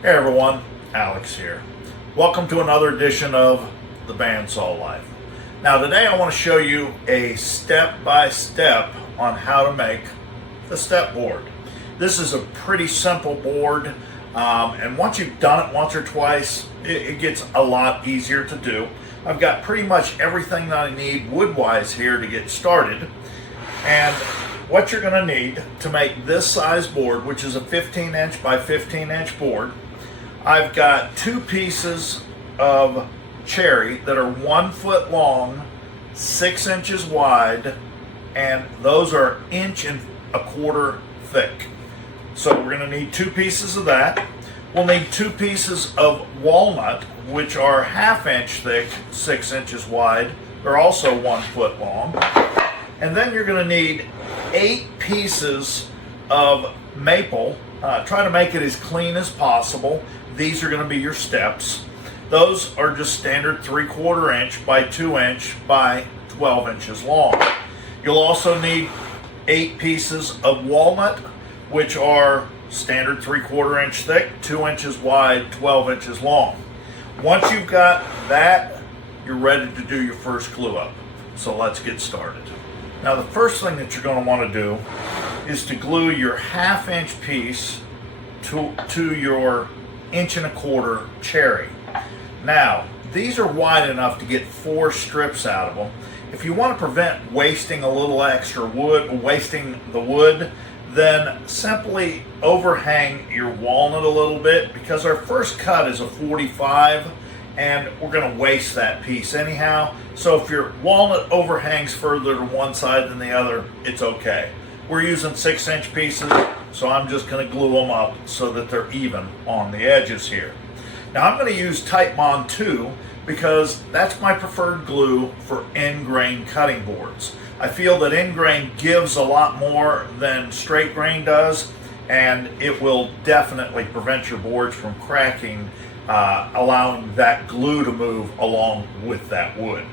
Hey everyone, Alex here. Welcome to another edition of the Bandsaw Life. Now today I want to show you a step-by-step on how to make the step board. This is a pretty simple board, and once you've done it once or twice, it gets a lot easier to do. I've got pretty much everything that I need wood-wise here to get started, and what you're going to need to make this size board, which is a 15-inch by 15-inch board, I've got 2 pieces of cherry that are 1 foot long, 6 inches wide, and those are 1.25 inches thick. So we're going to need 2 pieces of that. We'll need 2 pieces of walnut, which are 1/2 inch thick, 6 inches wide. They're also 1 foot long. And then you're going to need 8 pieces of maple. Try to make it as clean as possible. These are going to be your steps. Those are just standard 3/4 inch by 2 inch by 12 inches long. You'll also need 8 pieces of walnut, which are standard 3/4 inch thick, 2 inches wide, 12 inches long. Once you've got that, you're ready to do your first glue up. So let's get started. Now the first thing that you're going to want to do is to glue your 1/2 inch piece to your 1.25 inch cherry. Now these are wide enough to get 4 strips out of them. If you want to prevent wasting a little extra wood, wasting the wood, then simply overhang your walnut a little bit, because our first cut is a 45 and we're going to waste that piece anyhow. So if your walnut overhangs further to one side than the other, it's okay. We're using 6 inch pieces, so I'm just going to glue them up so that they're even on the edges here. Now I'm going to use Titebond 2 because that's my preferred glue for end grain cutting boards. I feel that end grain gives a lot more than straight grain does, and it will definitely prevent your boards from cracking, allowing that glue to move along with that wood.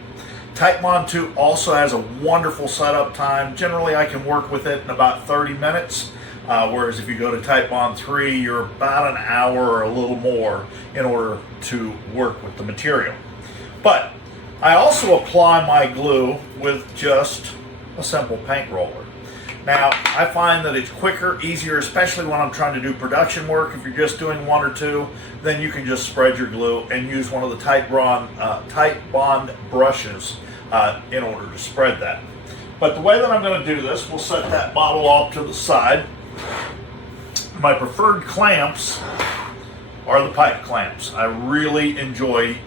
Titebond 2 also has a wonderful setup time. Generally I can work with it in about 30 minutes, whereas if you go to Titebond 3, you're about an hour or a little more in order to work with the material. But I also apply my glue with just a simple paint roller. Now, I find that it's quicker, easier, especially when I'm trying to do production work. If you're just doing 1 or 2, then you can just spread your glue and use one of the Titebond brushes in order to spread that. But the way that I'm going to do this, we'll set that bottle off to the side. My preferred clamps are the pipe clamps. I really enjoy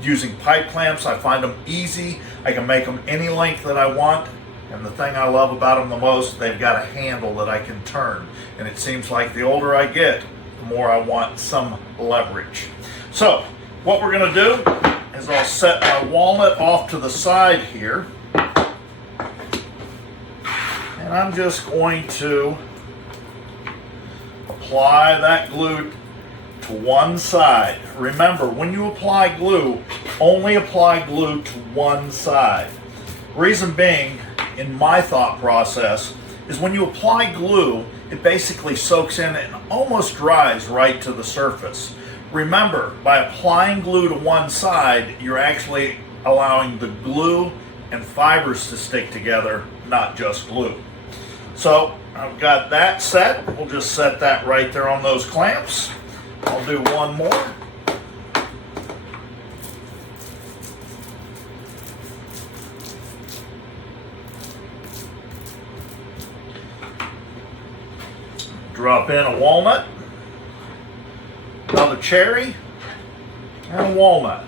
using pipe clamps. I find them easy. I can make them any length that I want. And the thing I love about them the most, they've got a handle that I can turn. And it seems like the older I get, the more I want some leverage. So what we're going to do is I'll set my walnut off to the side here. And I'm just going to apply that glue to one side. Remember, when you apply glue, only apply glue to one side. Reason being, in my thought process, is when you apply glue, it basically soaks in and almost dries right to the surface. Remember, by applying glue to one side, you're actually allowing the glue and fibers to stick together, not just glue. So I've got that set. We'll just set that right there on those clamps. I'll do one more. Drop in a walnut, another cherry, and a walnut.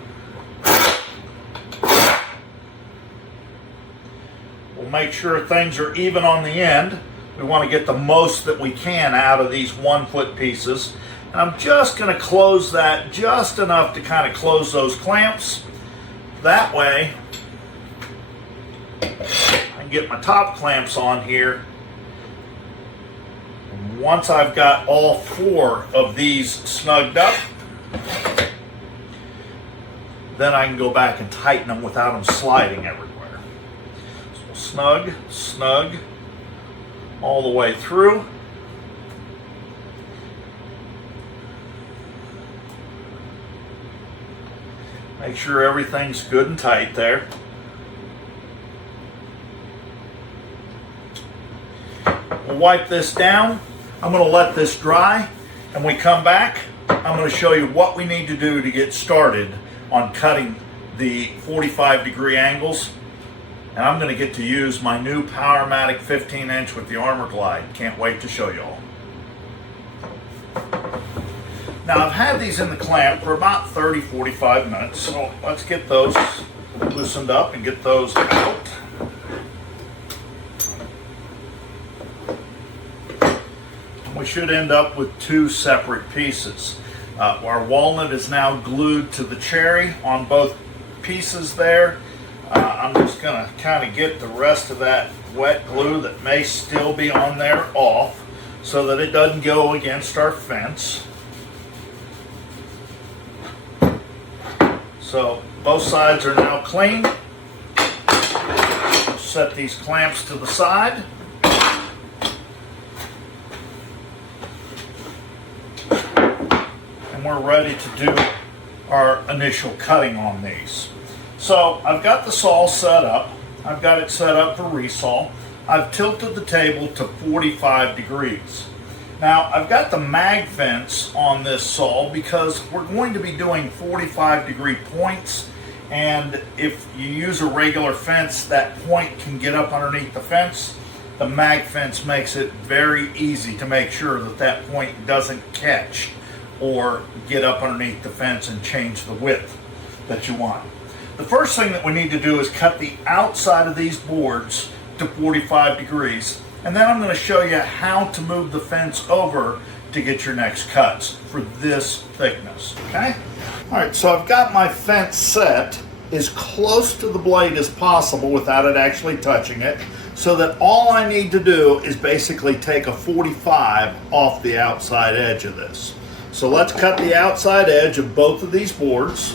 We'll make sure things are even on the end. We want to get the most that we can out of these 1 foot pieces. And I'm just going to close that just enough to kind of close those clamps. That way, I can get my top clamps on here. Once I've got all 4 of these snugged up, then I can go back and tighten them without them sliding everywhere. So snug, snug, all the way through. Make sure everything's good and tight there. We'll wipe this down. I'm going to let this dry, and when we come back, I'm going to show you what we need to do to get started on cutting the 45-degree angles. And I'm going to get to use my new Powermatic 15-inch with the Armor Glide. Can't wait to show you all. Now, I've had these in the clamp for about 30-45 minutes, so let's get those loosened up and get those out. We should end up with two separate pieces. Our walnut is now glued to the cherry on both pieces there. I'm just going to kind of get the rest of that wet glue that may still be on there off so that it doesn't go against our fence. So both sides are now clean. Set these clamps to the side. And we're ready to do our initial cutting on these. So I've got the saw set up. I've got it set up for resaw. I've tilted the table to 45 degrees. Now I've got the mag fence on this saw because we're going to be doing 45-degree points, and if you use a regular fence, that point can get up underneath the fence. The mag fence makes it very easy to make sure that that point doesn't catch or get up underneath the fence and change the width that you want. The first thing that we need to do is cut the outside of these boards to 45 degrees. And then I'm going to show you how to move the fence over to get your next cuts for this thickness, okay? All right, so I've got my fence set as close to the blade as possible without it actually touching it, so that all I need to do is basically take a 45 off the outside edge of this. So let's cut the outside edge of both of these boards.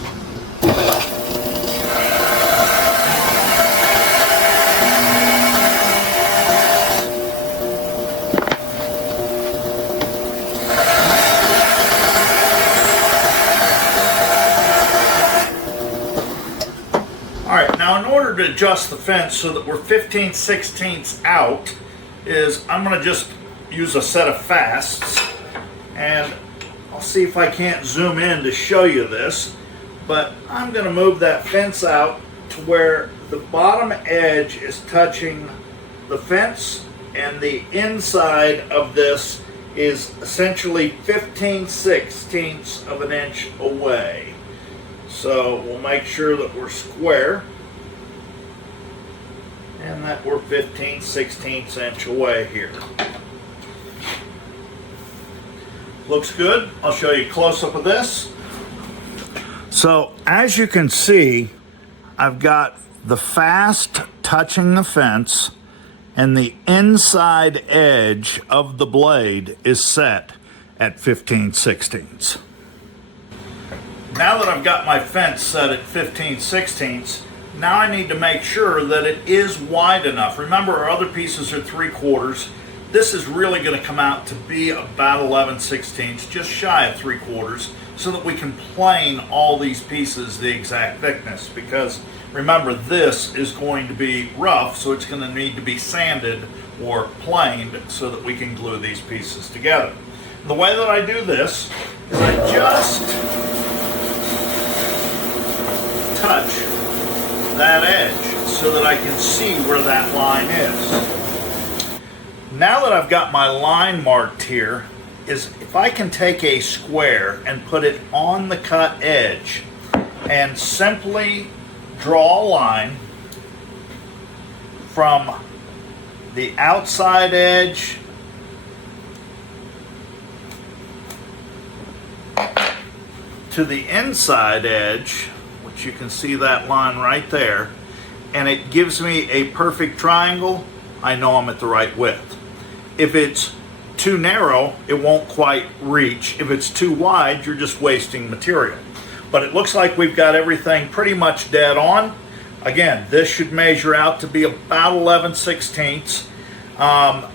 To adjust the fence so that we're 15/16 out is I'm going to just use a set of fasts, and I'll see if I can't zoom in to show you this, but I'm going to move that fence out to where the bottom edge is touching the fence and the inside of this is essentially 15/16 of an inch away. So we'll make sure that we're square and that we're 15/16 inch away here. Looks good. I'll show you a close-up of this. So as you can see, I've got the fast touching the fence, and the inside edge of the blade is set at 15/16. Now that I've got my fence set at 15/16, now I need to make sure that it is wide enough. Remember, our other pieces are 3/4. This is really going to come out to be about 11/16, just shy of 3/4, so that we can plane all these pieces the exact thickness. Because remember, this is going to be rough, so it's going to need to be sanded or planed so that we can glue these pieces together. The way that I do this is I just touch that edge so that I can see where that line is. Now that I've got my line marked here, is if I can take a square and put it on the cut edge and simply draw a line from the outside edge to the inside edge, which you can see that line right there, and it gives me a perfect triangle, I know I'm at the right width. If it's too narrow, it won't quite reach. If it's too wide, you're just wasting material. But it looks like we've got everything pretty much dead on. Again, this should measure out to be about 11/16.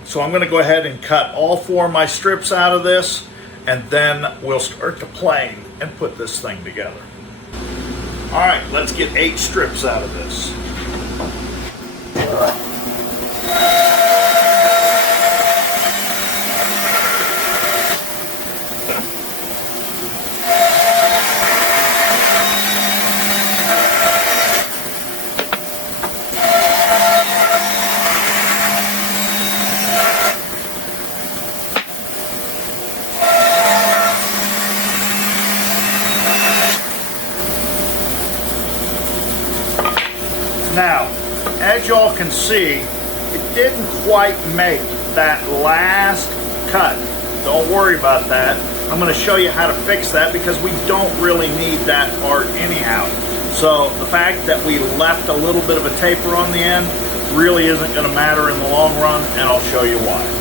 So I'm going to go ahead and cut all 4 of my strips out of this, and then we'll start to plane and put this thing together. All right, let's get 8 strips out of this. Now, as y'all can see, it didn't quite make that last cut. Don't worry about that. I'm going to show you how to fix that because we don't really need that part anyhow. So the fact that we left a little bit of a taper on the end really isn't going to matter in the long run, and I'll show you why.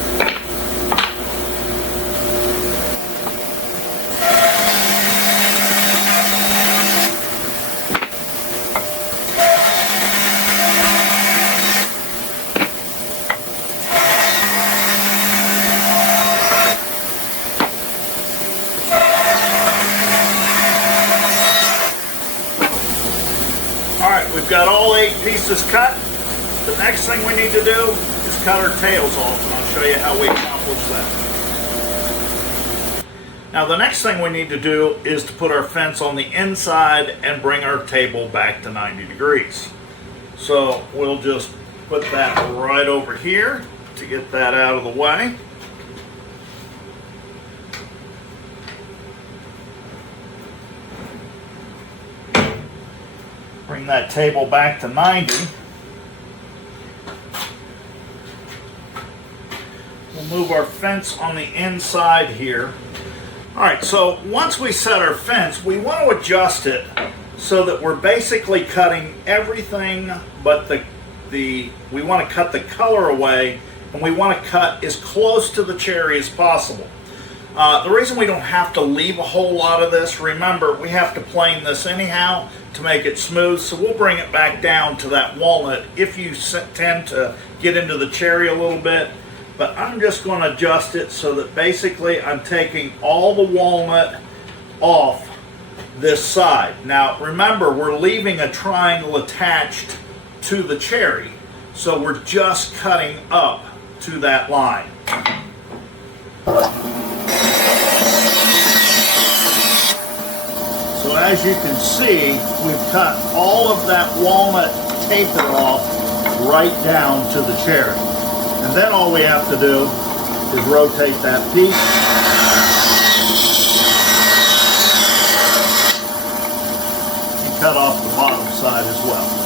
We've got all 8 pieces cut. The next thing we need to do is cut our tails off, and I'll show you how we accomplish that. Now the next thing we need to do is to put our fence on the inside and bring our table back to 90 degrees. So we'll just put that right over here to get that out of the way. Bring that table back to 90. We'll move our fence on the inside here. All right, so once we set our fence, we want to adjust it so that we're basically cutting everything but we want to cut the color away, and we want to cut as close to the cherry as possible. The reason we don't have to leave a whole lot of this, remember, we have to plane this anyhow to make it smooth, so we'll bring it back down to that walnut if you tend to get into the cherry a little bit. But I'm just going to adjust it so that basically I'm taking all the walnut off this side. Now remember, we're leaving a triangle attached to the cherry, so we're just cutting up to that line. So as you can see, we've cut all of that walnut taper off right down to the cherry. And then all we have to do is rotate that piece. And cut off the bottom side as well.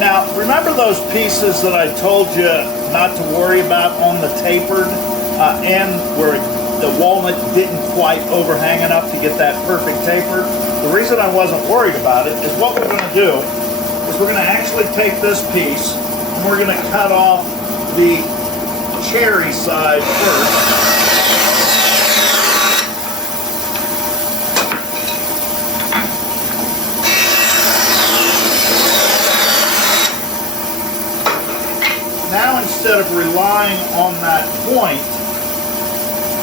Now, remember those pieces that I told you not to worry about on the tapered end where the walnut didn't quite overhang enough to get that perfect taper? The reason I wasn't worried about it is what we're going to do is we're going to actually take this piece and we're going to cut off the cherry side first. Now instead of relying on that point,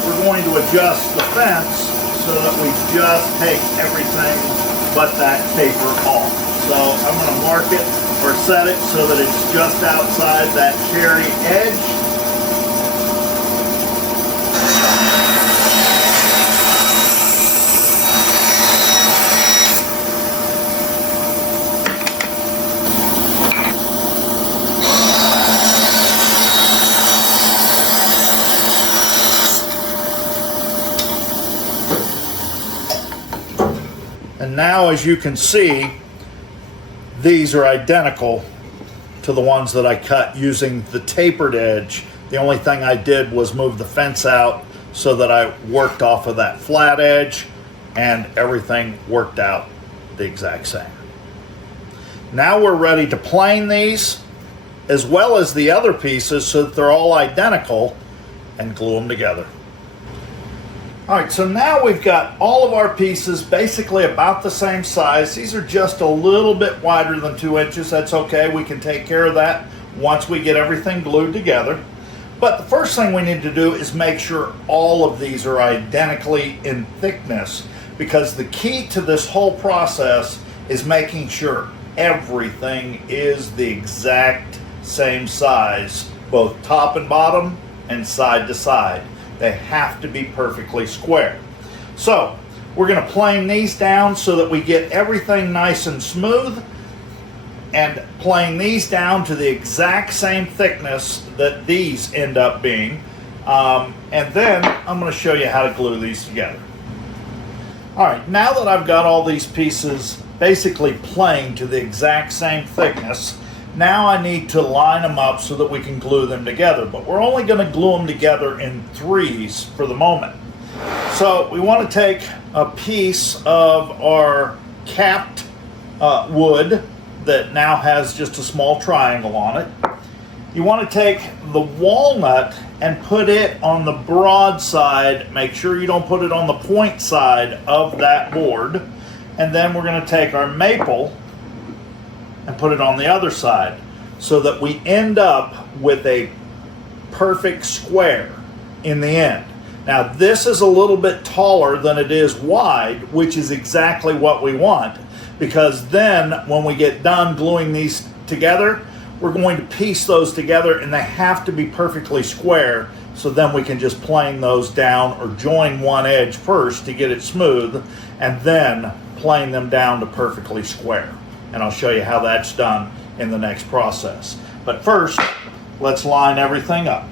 we're going to adjust the fence so that we just take everything but that taper off. So I'm going to mark it or set it so that it's just outside that cherry edge. And now, as you can see, these are identical to the ones that I cut using the tapered edge. The only thing I did was move the fence out so that I worked off of that flat edge and everything worked out the exact same. Now we're ready to plane these as well as the other pieces so that they're all identical and glue them together. All right, so now we've got all of our pieces basically about the same size. These are just a little bit wider than 2 inches. That's okay, we can take care of that once we get everything glued together. But the first thing we need to do is make sure all of these are identically in thickness, because the key to this whole process is making sure everything is the exact same size, both top and bottom and side to side. They have to be perfectly square. So we're going to plane these down so that we get everything nice and smooth, and plane these down to the exact same thickness that these end up being. And then I'm going to show you how to glue these together. All right, now that I've got all these pieces basically planed to the exact same thickness, now I need to line them up so that we can glue them together. But we're only going to glue them together in 3s for the moment. So we want to take a piece of our capped wood that now has just a small triangle on it. You want to take the walnut and put it on the broad side. Make sure you don't put it on the point side of that board. And then we're going to take our maple and put it on the other side so that we end up with a perfect square in the end. Now this is a little bit taller than it is wide, which is exactly what we want, because then when we get done gluing these together, we're going to piece those together and they have to be perfectly square, so then we can just plane those down or join one edge first to get it smooth and then plane them down to perfectly square. And I'll show you how that's done in the next process. But first, let's line everything up.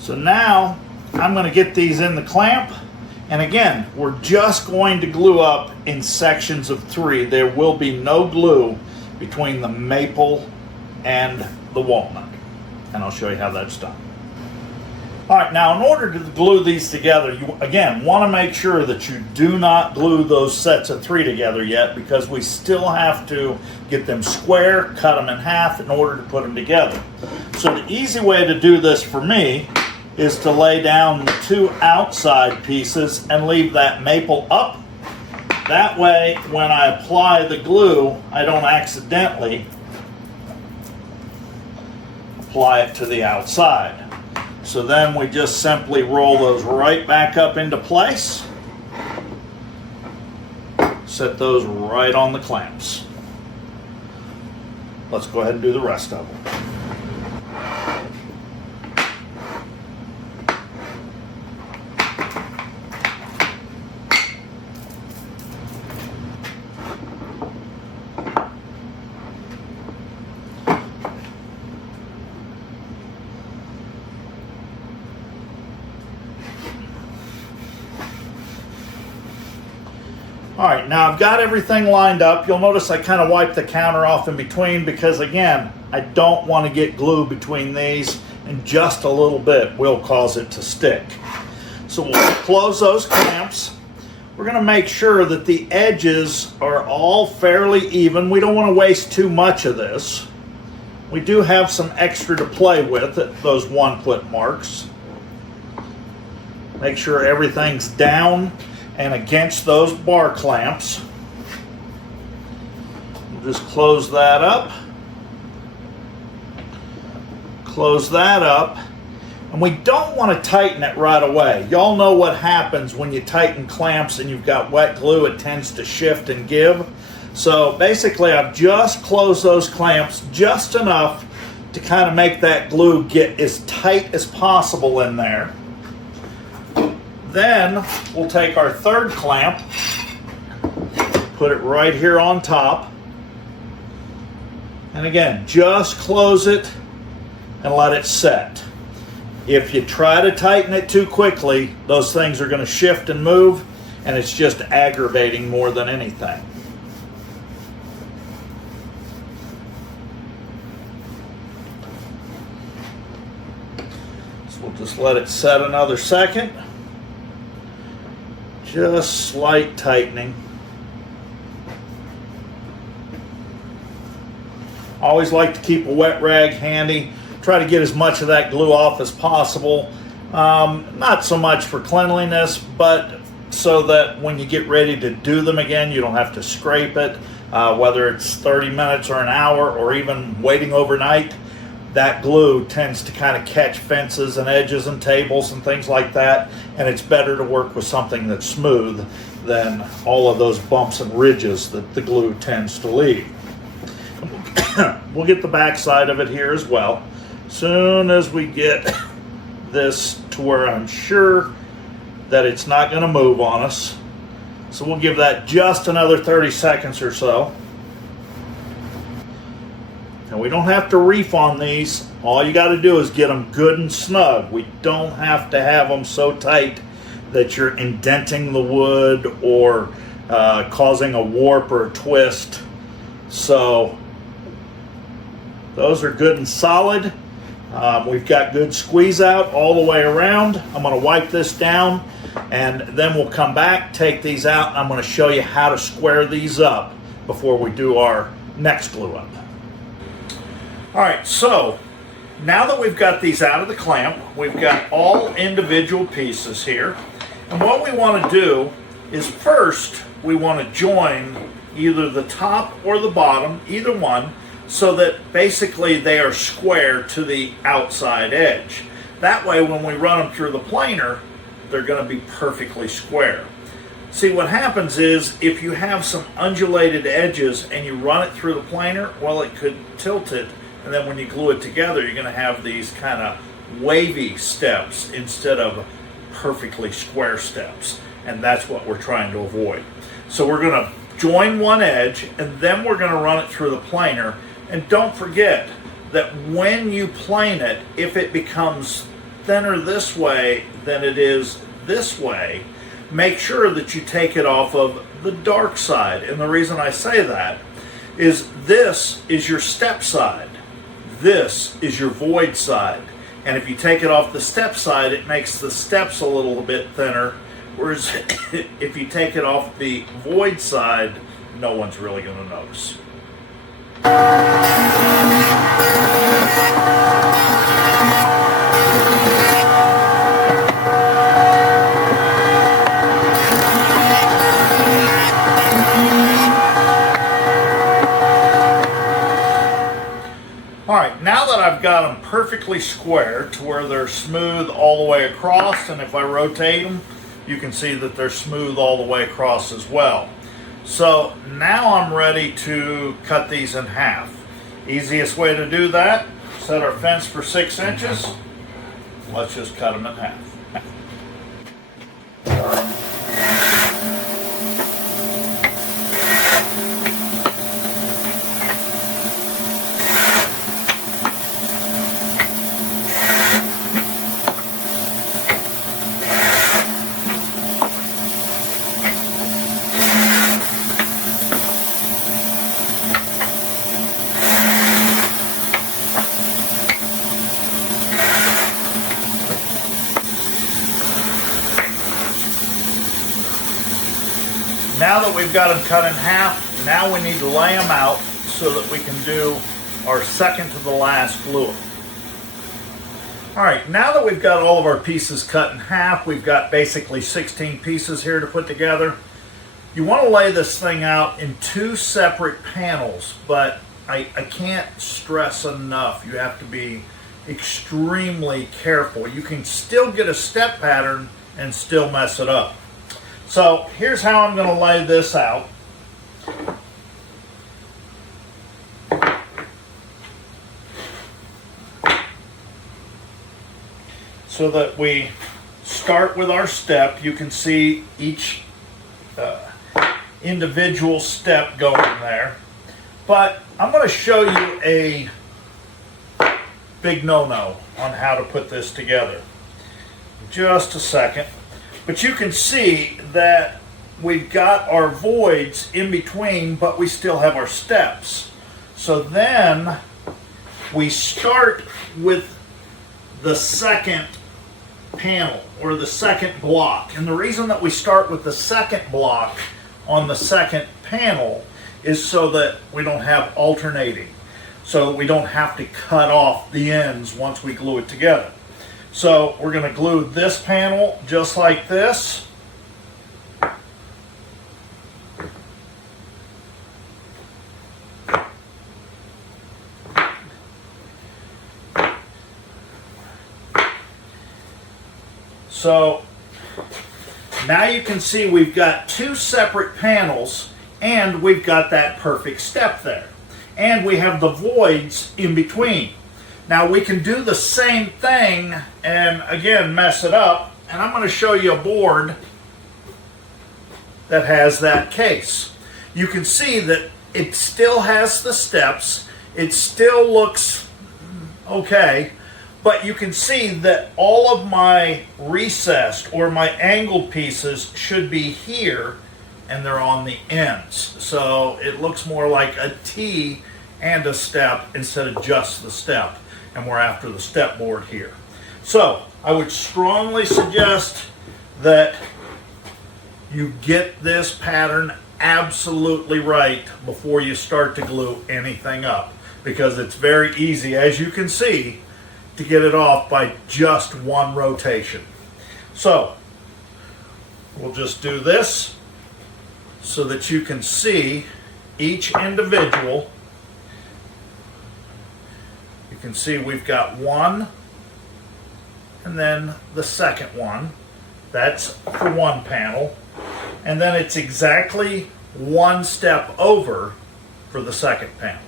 So now I'm going to get these in the clamp, and again, we're just going to glue up in sections of 3. There will be no glue between the maple and the walnut, and I'll show you how that's done. All right, now in order to glue these together, you again want to make sure that you do not glue those sets of 3 together yet, because we still have to get them square, cut them in half in order to put them together. So the easy way to do this for me is to lay down the 2 outside pieces and leave that maple up. That way, when I apply the glue, I don't accidentally apply it to the outside. So then we just simply roll those right back up into place. Set those right on the clamps. Let's go ahead and do the rest of them. All right, now I've got everything lined up. You'll notice I kind of wiped the counter off in between because, again, I don't want to get glue between these, and just a little bit will cause it to stick. So we'll close those clamps. We're going to make sure that the edges are all fairly even. We don't want to waste too much of this. We do have some extra to play with at those 1-foot marks. Make sure everything's down and against those bar clamps. We'll just close that up. Close that up. And we don't want to tighten it right away. Y'all know what happens when you tighten clamps and you've got wet glue. It tends to shift and give. So basically I've just closed those clamps just enough to kind of make that glue get as tight as possible in there. Then we'll take our third clamp Put it right here on top. And again, just close it and let it set. If you try to tighten it too quickly, those things are going to shift and move, and it's just aggravating more than anything. So we'll just let it set another second. Just slight tightening. Always like to keep a wet rag handy. Try to get as much of that glue off as possible. Not so much for cleanliness, but so that when you get ready to do them again, you don't have to scrape it. Whether it's 30 minutes or an hour or even waiting overnight, that glue tends to kind of catch fences and edges and tables and things like that, and it's better to work with something that's smooth than all of those bumps and ridges that the glue tends to leave. We'll get the back side of it here as well. Soon as we get this to where I'm sure that it's not going to move on us. So we'll give that just another 30 seconds or so. And we don't have to reef on these. All you got to do is get them good and snug. We don't have to have them so tight that you're indenting the wood or causing a warp or a twist. So those are good and solid. We've got good squeeze out all the way around. I'm going to wipe this down, and then we'll come back, take these out, and I'm going to show you how to square these up before we do our next glue up. All right, so now that we've got these out of the clamp, we've got all individual pieces here. And what we want to do is first we want to join either the top or the bottom, either one, so that basically they are square to the outside edge. That way when we run them through the planer, they're going to be perfectly square. See, what happens is if you have some undulated edges and you run it through the planer, well, it could tilt it, and then when you glue it together, you're going to have these kind of wavy steps instead of perfectly square steps, and that's what we're trying to avoid. So we're going to join one edge, and then we're going to run it through the planer. And don't forget that when you plane it, if it becomes thinner this way than it is this way, make sure that you take it off of the dark side. And the reason I say that is this is your step side. This is your void side. And if you take it off the step side, it makes the steps a little bit thinner. Whereas if you take it off the void side, no one's really going to notice. All right, now that I've got them perfectly square to where they're smooth all the way across, and if I rotate them, you can see that they're smooth all the way across as well. So now I'm ready to cut these in half. Easiest way to do that, set our fence for 6 inches. Let's just cut them in half. Now that we've got them cut in half, now we need to lay them out so that we can do our second to the last glue. All right, now that we've got all of our pieces cut in half, we've got basically 16 pieces here to put together. You want to lay this thing out in 2 separate panels, but I can't stress enough, you have to be extremely careful. You can still get a step pattern and still mess it up. So here's how I'm going to lay this out. So that we start with our step. You can see each individual step going there. But I'm going to show you a big no-no on how to put this together. Just a second. But you can see that we've got our voids in between, but we still have our steps. So then we start with the second panel or the second block. And the reason that we start with the second block on the second panel is so that we don't have alternating. So we don't have to cut off the ends once we glue it together. So we're going to glue this panel just like this. So now you can see we've got two separate panels and we've got that perfect step there. And we have the voids in between. Now we can do the same thing and again mess it up. And I'm going to show you a board that has that case. You can see that it still has the steps. It still looks okay. But you can see that all of my recessed or my angled pieces should be here and they're on the ends. So it looks more like a T and a step instead of just the step. And we're after the step board here. So I would strongly suggest that you get this pattern absolutely right before you start to glue anything up, because it's very easy, as you can see, to get it off by just one rotation. So we'll just do this so that you can see each individual. You can see we've got one and then the second one. That's for one panel. And then it's exactly one step over for the second panel.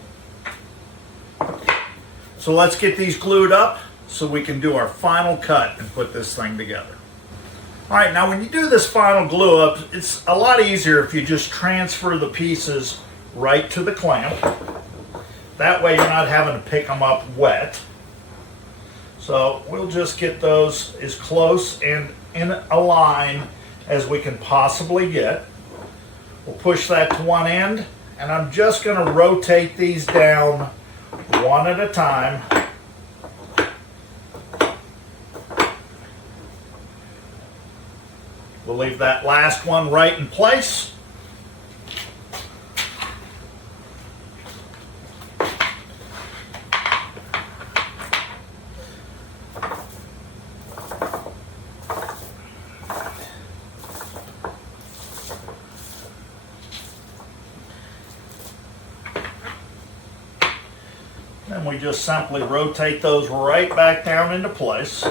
So let's get these glued up so we can do our final cut and put this thing together. All right, now when you do this final glue up, it's a lot easier if you just transfer the pieces right to the clamp. That way you're not having to pick them up wet. So we'll just get those as close and in a line as we can possibly get. We'll push that to one end, and I'm just going to rotate these down one at a time. We'll leave that last one right in place. Then we just simply rotate those right back down into place.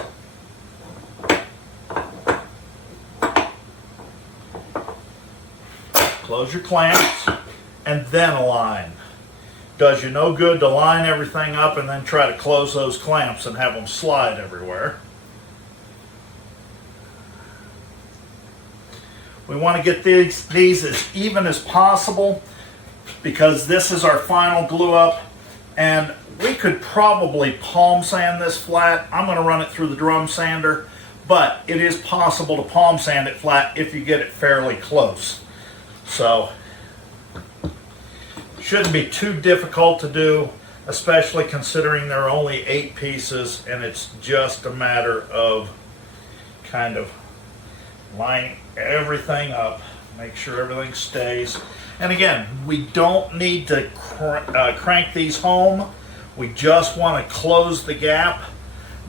Close your clamps and then align. Does you no good to line everything up and then try to close those clamps and have them slide everywhere. We want to get these as even as possible because this is our final glue up, and we could probably palm sand this flat. I'm going to run it through the drum sander, but it is possible to palm sand it flat if you get it fairly close. So shouldn't be too difficult to do, especially considering there are only 8 pieces and it's just a matter of kind of lining everything up, make sure everything stays. And again, we don't need to crank these home. We just want to close the gap.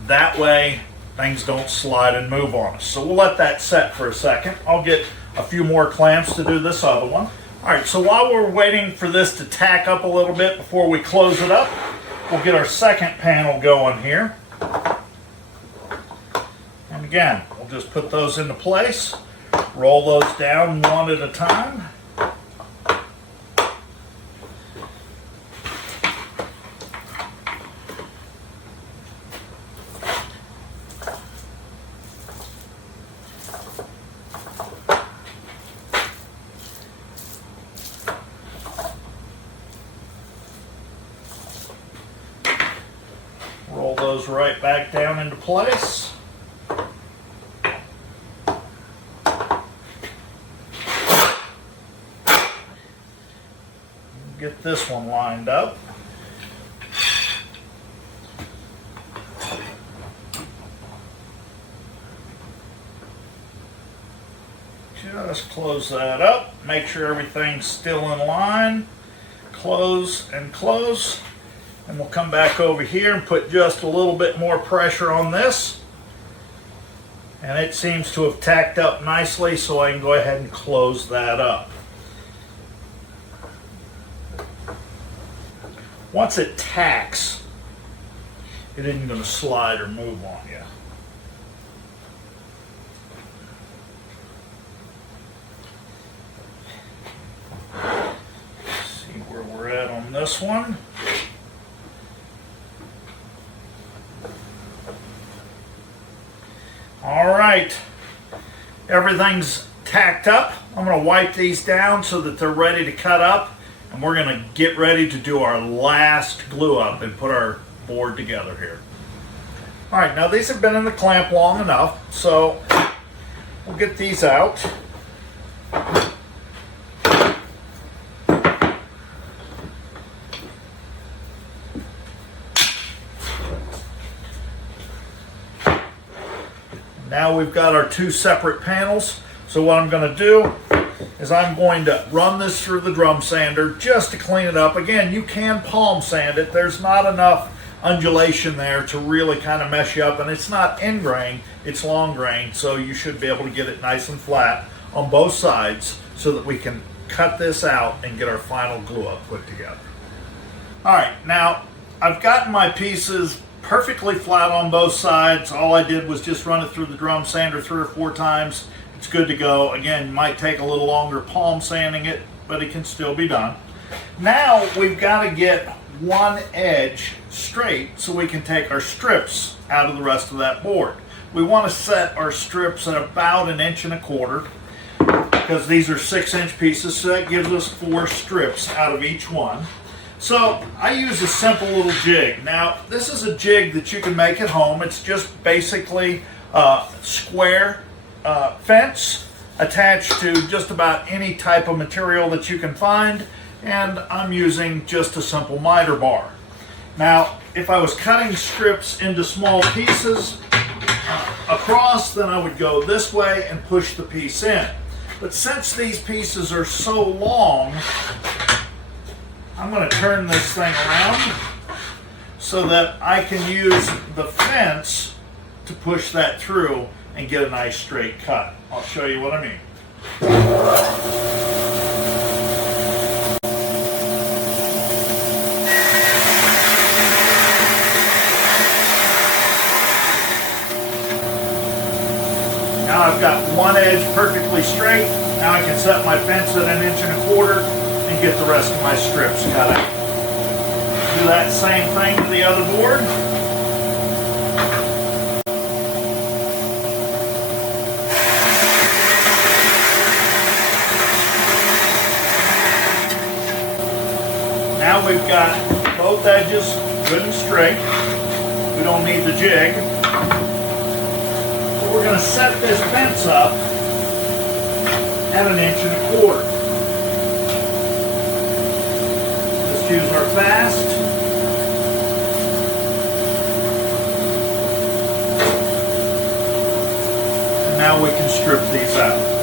That way things don't slide and move on us. So we'll let that set for a second. I'll get a few more clamps to do this other one. All right, so while we're waiting for this to tack up a little bit before we close it up, we'll get our second panel going here. And again, we'll just put those into place, roll those down one at a time. right back down into place. Get this one lined up. Just close that up. Make sure everything's still in line. Close and close. And we'll come back over here and put just a little bit more pressure on this. And it seems to have tacked up nicely, so I can go ahead and close that up. Once it tacks, it isn't going to slide or move on you. See where we're at on this one. All right, everything's tacked up. I'm going to wipe these down so that they're ready to cut up, and we're going to get ready to do our last glue up and put our board together here. All right, now these have been in the clamp long enough, so we'll get these out. Now we've got our two separate panels. So what I'm going to do is I'm going to run this through the drum sander just to clean it up. Again, you can palm sand it. There's not enough undulation there to really kind of mess you up, and it's not end grain, it's long grain, so you should be able to get it nice and flat on both sides so that we can cut this out and get our final glue up put together. All right, now I've gotten my pieces perfectly flat on both sides. All I did was just run it through the drum sander 3 or 4 times. It's good to go. Again, might take a little longer palm sanding it, but it can still be done. Now we've got to get one edge straight so we can take our strips out of the rest of that board. We want to set our strips at about 1.25 inches because these are 6-inch pieces, so that gives us 4 strips out of each one. So I use a simple little jig. Now this is a jig that you can make at home. It's just basically a square fence attached to just about any type of material that you can find, and I'm using just a simple miter bar. Now if I was cutting strips into small pieces across, then I would go this way and push the piece in. But since these pieces are so long, I'm going to turn this thing around so that I can use the fence to push that through and get a nice straight cut. I'll show you what I mean. Now I've got one edge perfectly straight. Now I can set my fence at 1.25 inches and get the rest of my strips cut out. Do that same thing to the other board. Now we've got both edges good and straight. We don't need the jig. So we're going to set this fence up at 1.25 inches. Use our fast. And now we can strip these out.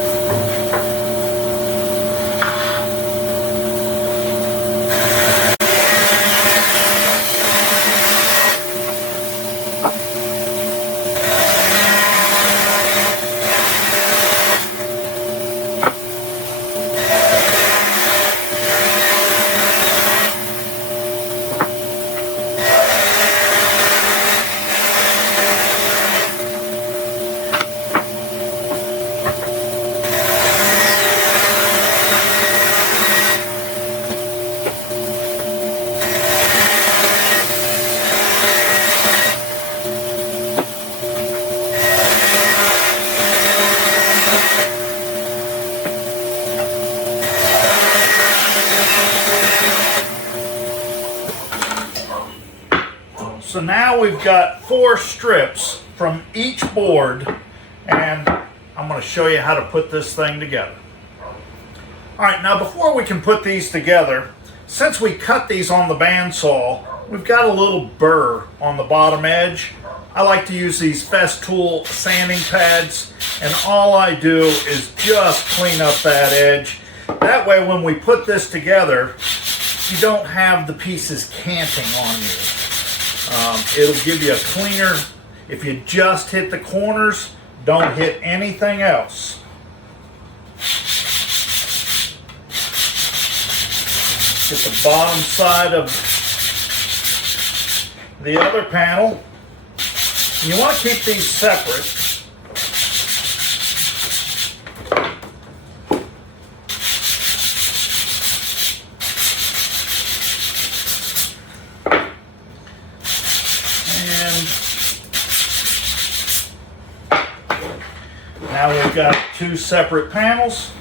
So now we've got 4 strips from each board, and I'm going to show you how to put this thing together. All right, now before we can put these together, since we cut these on the bandsaw, we've got a little burr on the bottom edge. I like to use these Festool sanding pads, and all I do is just clean up that edge. That way when we put this together, you don't have the pieces canting on you. It'll give you a cleaner. If you just hit the corners, don't hit anything else. Get the bottom side of the other panel. And you want to keep these separate. Now we've got 2 separate panels.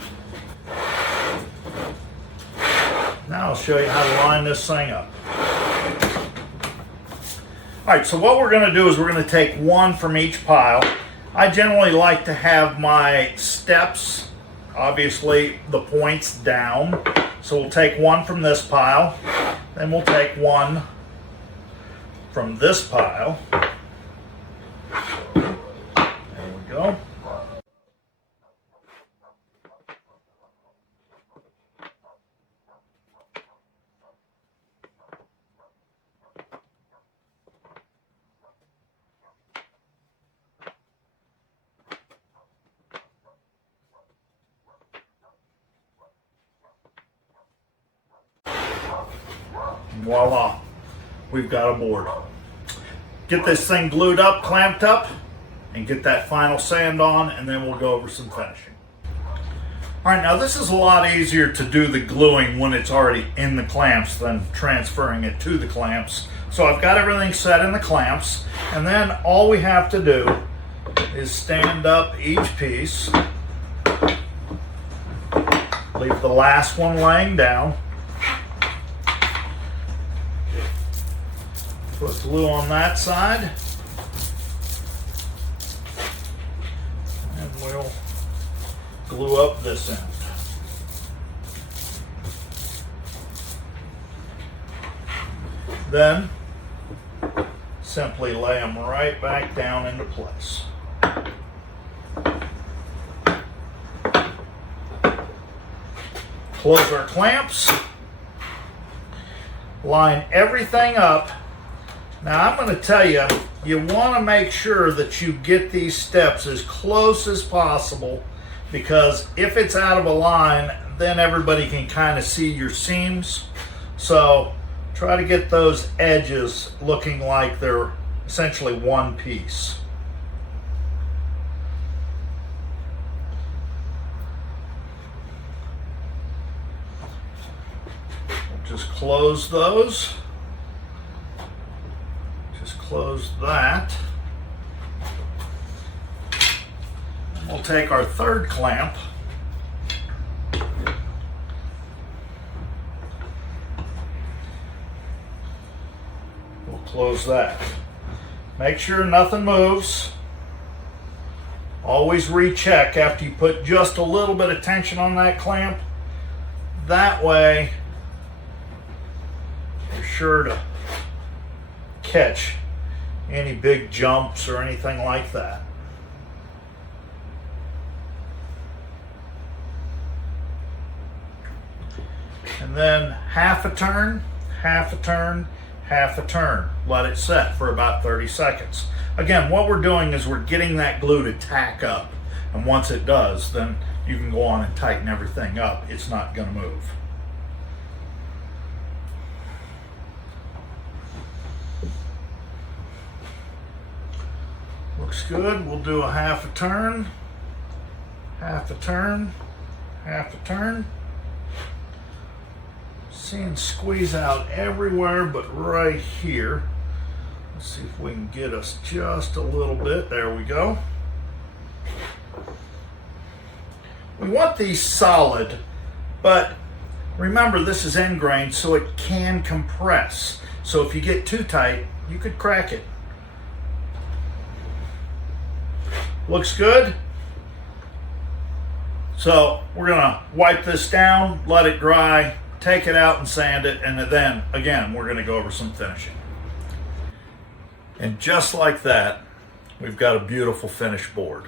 Now I'll show you how to line this thing up. All right, so what we're going to do is we're going to take 1 from each pile. I generally like to have my steps, obviously the points down. So we'll take 1 from this pile, then we'll take 1 from this pile. There we go. Voila, we've got a board. Get this thing glued up, clamped up, and get that final sand on, and then we'll go over some finishing. All right, now this is a lot easier to do the gluing when it's already in the clamps than transferring it to the clamps. So I've got everything set in the clamps, and then all we have to do is stand up each piece, leave the last one laying down, put glue on that side, and we'll glue up this end. Then simply lay them right back down into place. Close our clamps, line everything up. Now I'm going to tell you, you want to make sure that you get these steps as close as possible, because if it's out of a line, then everybody can kind of see your seams. So try to get those edges looking like they're essentially one piece. Just close those. Just close that. And we'll take our third clamp. We'll close that. Make sure nothing moves. Always recheck after you put just a little bit of tension on that clamp. That way, you're sure to catch any big jumps or anything like that. And then half a turn, half a turn, half a turn. Let it set for about 30 seconds. Again, what we're doing is we're getting that glue to tack up. And once it does, then you can go on and tighten everything up. It's not going to move. Looks good. We'll do a half a turn, half a turn, half a turn. Seeing squeeze out everywhere but right here. Let's see if we can get us just a little bit. There we go. We want these solid, but remember this is end grain, so it can compress. So if you get too tight, you could crack it. Looks good. So we're gonna wipe this down, let it dry, take it out and sand it, and then again we're gonna go over some finishing. And just like that, we've got a beautiful finished board.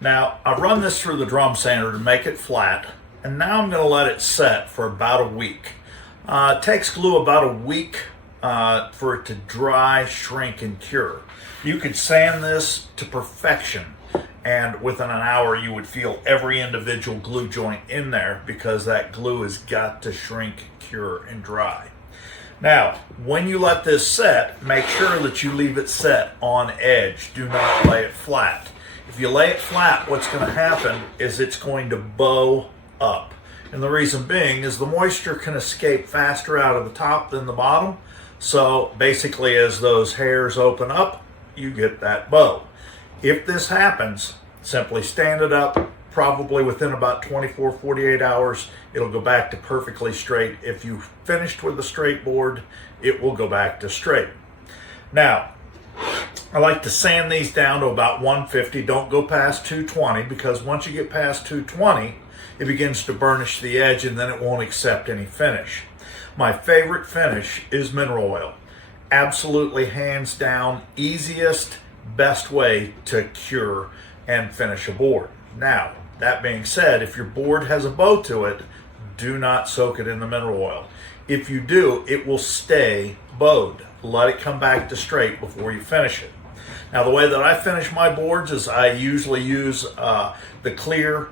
Now I run this through the drum sander to make it flat, and now I'm gonna let it set for about a week. It takes glue about a week for it to dry, shrink, and cure. You could sand this to perfection, and within an hour you would feel every individual glue joint in there because that glue has got to shrink, cure, and dry. Now, when you let this set, make sure that you leave it set on edge. Do not lay it flat. If you lay it flat, what's going to happen is it's going to bow up. And the reason being is the moisture can escape faster out of the top than the bottom. So basically, as those hairs open up, you get that bow. If this happens, simply stand it up. Probably within about 24, 48 hours, it'll go back to perfectly straight. If you finished with a straight board, it will go back to straight. Now, I like to sand these down to about 150. Don't go past 220, because once you get past 220, it begins to burnish the edge and then it won't accept any finish. My favorite finish is mineral oil. Absolutely, hands down, easiest, best way to cure and finish a board. Now, that being said, if your board has a bow to it, do not soak it in the mineral oil. If you do, it will stay bowed. Let it come back to straight before you finish it. Now, the way that I finish my boards is I usually use the clear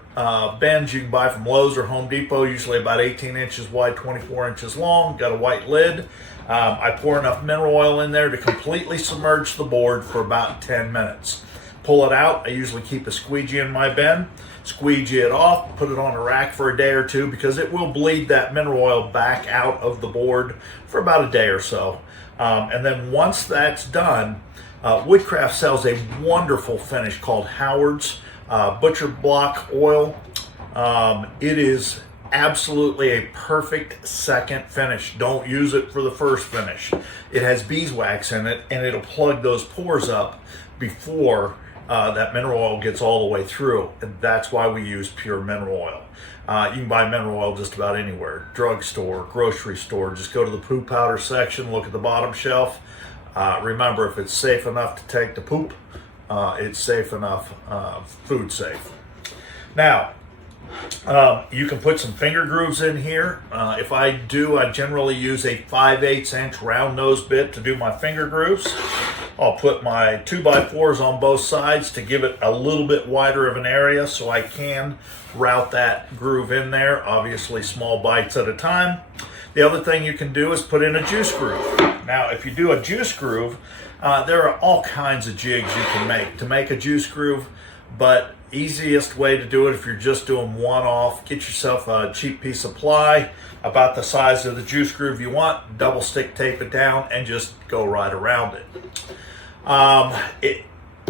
bends you can buy from Lowe's or Home Depot, usually about 18 inches wide, 24 inches long, got a white lid. I pour enough mineral oil in there to completely submerge the board for about 10 minutes. Pull it out. I usually keep a squeegee in my bin, squeegee it off, put it on a rack for a day or two, because it will bleed that mineral oil back out of the board for about a day or so. And then once that's done, Woodcraft sells a wonderful finish called Howard's Butcher Block Oil. It is absolutely a perfect second finish. Don't use it for the first finish. It has beeswax in it, and it'll plug those pores up before that mineral oil gets all the way through, and that's why we use pure mineral oil. You can buy mineral oil just about anywhere, drugstore, grocery store. Just go to the poo powder section, look at the bottom shelf. Remember, if it's safe enough to take the poop, it's safe enough, food safe. Now, you can put some finger grooves in here. If I do, I generally use a 5/8 inch round nose bit to do my finger grooves. I'll put my 2x4s on both sides to give it a little bit wider of an area so I can route that groove in there, obviously small bites at a time. The other thing you can do is put in a juice groove. Now, if you do a juice groove, there are all kinds of jigs you can make to make a juice groove, but easiest way to do it, if you're just doing one off, get yourself a cheap piece of ply about the size of the juice groove you want, double stick tape it down, and just go right around it.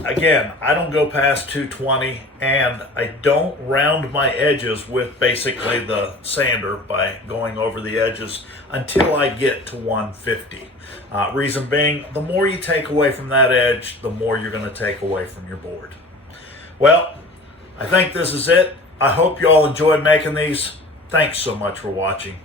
Again, I don't go past 220, and I don't round my edges with basically the sander by going over the edges until I get to 150. Reason being, the more you take away from that edge, the more you're going to take away from your board. Well, I think this is it. I hope you all enjoyed making these. Thanks so much for watching.